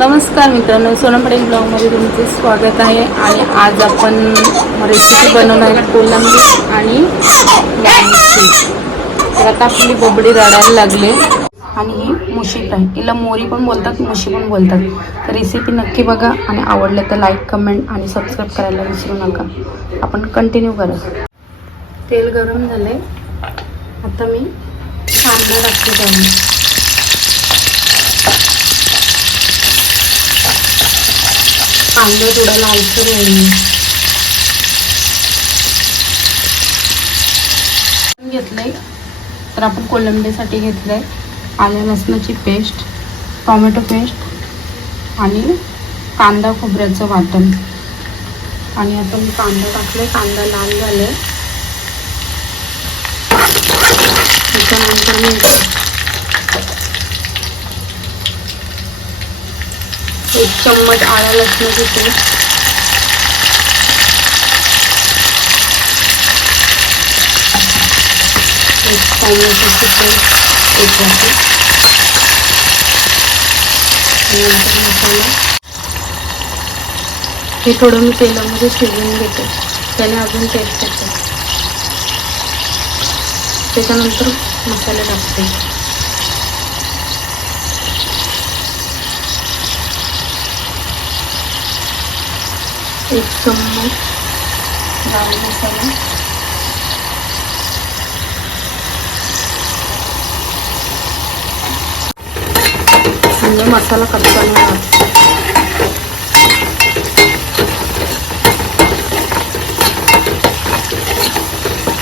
नमस्कार मित्रांनो, सोनम पटेल ब्लॉगमध्ये तुमचे स्वागत आहे. आणि आज आपण रेसिपी बनवणार आहे कोलंबी आणि वांग्याची. तर आता आपली बोबडी रडायला लागले. आणि ही मुशी फ्राय, हिला मोरी पण बोलतात, मुशी पण बोलतात. तर रेसिपी नक्की बघा आणि आवडलं तर लाईक, कमेंट आणि सबस्क्राईब करायला विसरू नका. आपण कंटिन्यू करा. तेल गरम झाले. आता मी कांदा टाकते त्यामध्ये. कांदा थोडा लालसर होईल घेतलंय. तर आपण कोलंबीसाठी घेतलंय आल्या लसणाची पेस्ट, टोमॅटो पेस्ट आणि कांदा खोबऱ्याचं वाटण. आणि आता मी कांदा टाकले. कांदा लाल झाले. त्याच्यानंतर मी 1 चम्मच आलं लसणाची पेस्ट, 1 टोमॅटोची पेस्ट, 1 वाटी. नंतर मसाला हे थोडं मी तेलामध्ये शिजवून घेते, त्याने अजून टेस्ट येते. त्याच्यानंतर मसाले टाकते. एक चम्मच लाल मसाला, म्हणजे मसाला कच्चा नाही राहत.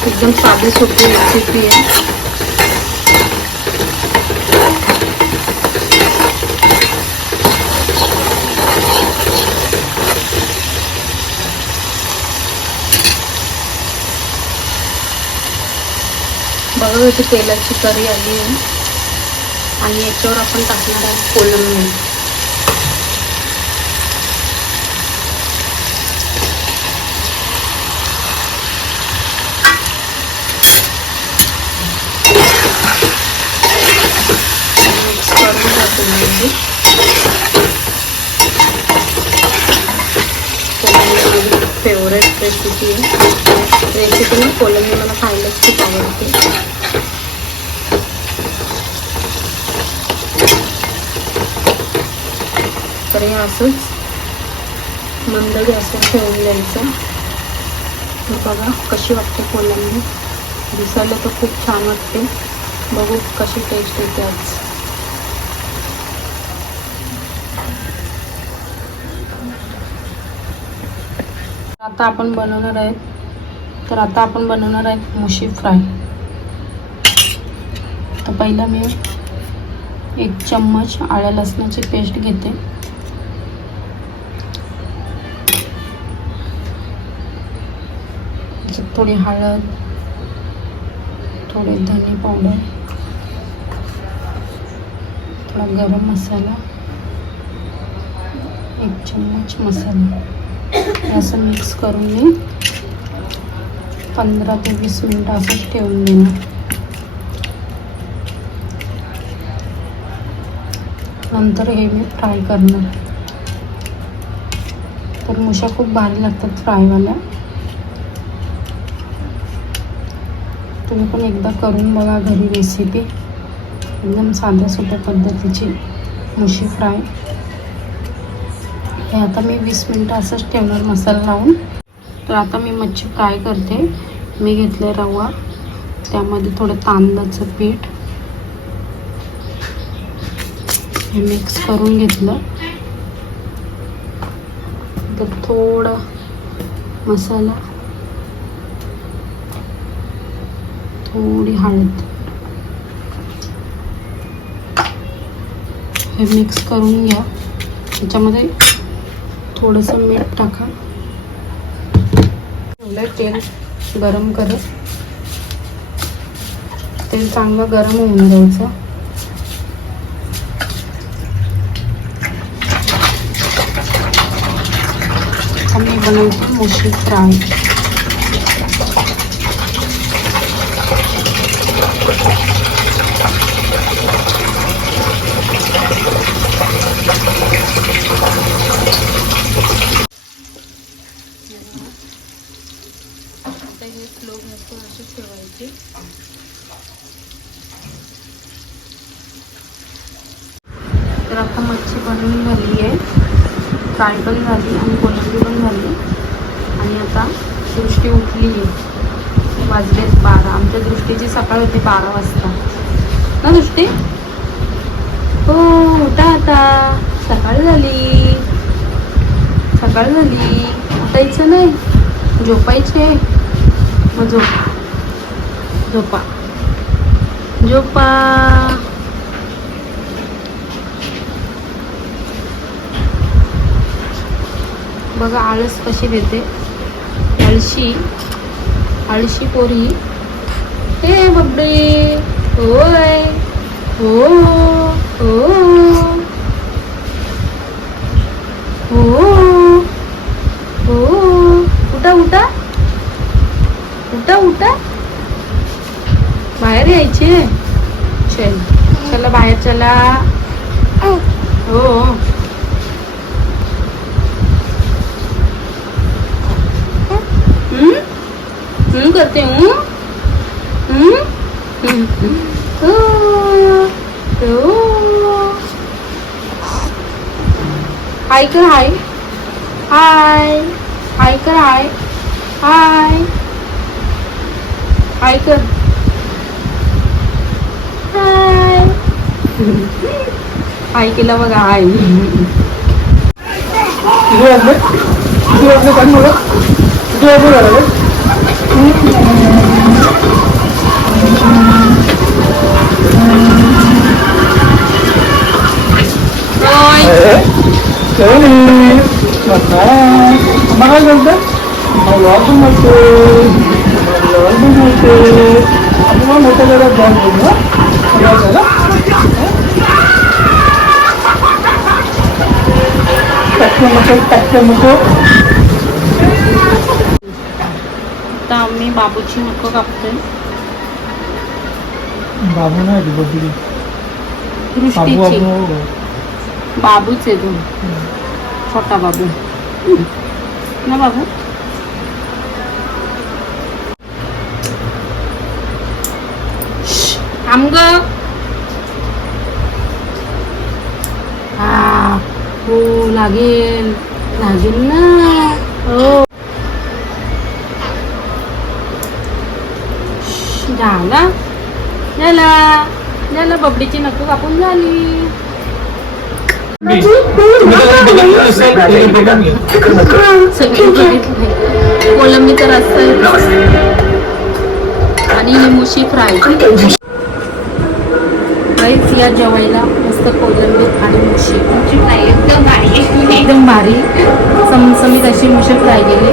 एकदम साधी सोपी रेसिपी आहे. बघा याची तेलाची करी आली आहे. आणि याच्यावर आपण टाकणार आहे कोलंबी. मिक्स करून टाकू. कोलंबी माझी फेवरेट रेसिपी आहे. रेसिपीने कोलंबी मला खायलाच खूप आवडते. तर हे असंच मंद गॅसवर ठेवून द्यायचं. बघा कशी वाटते कोलंबी. दिसायला तर खूप छान वाटते. बघू कशी टेस्ट येते आज. आता आपण बनवणार आहेत मुशी फ्राय. तर पहिला मी 1 चम्मच आल्या लसणाची पेस्ट घेते. थोडी हळद, थोडे धने पावडर, थोडा गरम मसाला, 1 चम्मच मसाला. असं मिक्स करून मी 15 ते 20 मिनिटं असंच ठेवून देणार. नंतर हे मी फ्राय करणार. तर मुशा खूप भारी लागतात फ्रायवाल्या. तुम्ही पण एकदा करून बघा घरी रेसिपी. एकदम साध्या सोप्या पद्धतीची मुशी फ्राय. हे आता मी 20 मिनिटं असंच ठेवणार मसाला लावून. तर आता मी मच्छी फ्राय करते. मी घेतले रवा, त्यामध्ये थोडं तांदळाचं पीठ हे मिक्स करून घेतलं. तर थोडा मसाला, थोडी हळद हे मिक्स करून घ्या. त्याच्यामध्ये थोडंसं मीठ टाका. तेल गरम करत, तेल चांगलं गरम होऊन द्यायचं. आम्ही बनवतो मुशी फ्राय. आता मच्छी बनवून झाली आहे, फ्राय पण झाली आणि कोलंबी पण झाली. आणि आता दृष्टी उठली आहे, वाजलेत 12. आमच्या दृष्टीची सकाळ होती 12 वाजता ना दृष्टी. हो उठा आता, सकाळ झाली, सकाळ झाली. उठायचं नाही, झोपायचे. मग झोपा झोपा झोपा. बघा आळस कशी देते, आळशी आळशी पोरी. हे बबडे, होय हो हो हो हो. उठा उठा उठा उठा, बाहेर यायचे. चल चला बाहेर चला. हो करते हूँ. हाय कर, हाय हाय हाय कर, हाय हाय हाय कर, हाय हाय केला बघा. हाय आता आम्ही बाबूची नख कापतोय. बाबू नाही बघितली, दृष्टीची. बाबूच आहे तो, छोटा बाबू ना बाबू. आमग हो लागेल, लागेल ना. हो झाला झाला झाला, बबडीची नख कापून झाली. कोलंबीचा रस्सा आणि मुशी फ्राय. राईस या जेवायला मस्त कोलंबी आणि मुशी फ्राय एकदम भारी, एकदम भारी समसमीत अशी मुशी फ्राय केली.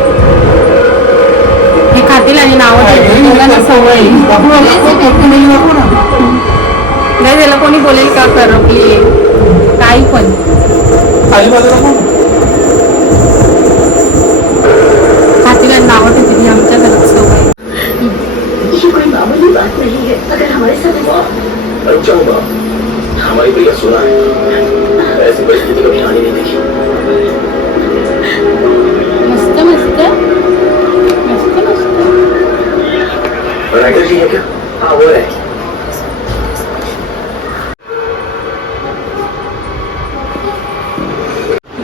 हे खातील आणि नावात मुलांना सवय नाही. त्याला कोणी बोलेल का करपली काही पण. खातील नावं ठेवतील, आमच्या घरात सवय. ये कोई मामूली बात नहीं है, अगर हमारे साथ हुआ मैं जाऊंगा. हमारी भैया सुना है, ऐसी परिस्थिति कभी आने नहीं देखी. मस्त मस्त मस्त मस्त. राइटर जी है क्या? हाँ वो है.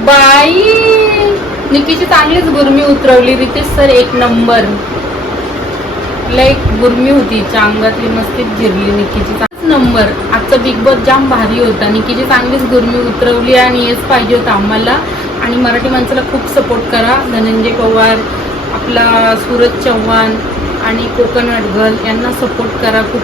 बाई निकीची चांगलीच गुरमी उतरवली. रितेश सर एक नंबर. लाईक गुरमी होती तिच्या अंगातली, मस्तीच जिरली निकीची नंबर. आजचा बिग बॉस जाम भारी होता. निकीची चांगलीच गुरमी उतरवली आणि हेच पाहिजे होतं आम्हाला. आणि मराठी माणसाला खूप सपोर्ट करा. धनंजय पवार, आपला सूरज चव्हाण आणि कोकणट गर्ल यांना सपोर्ट करा खूप.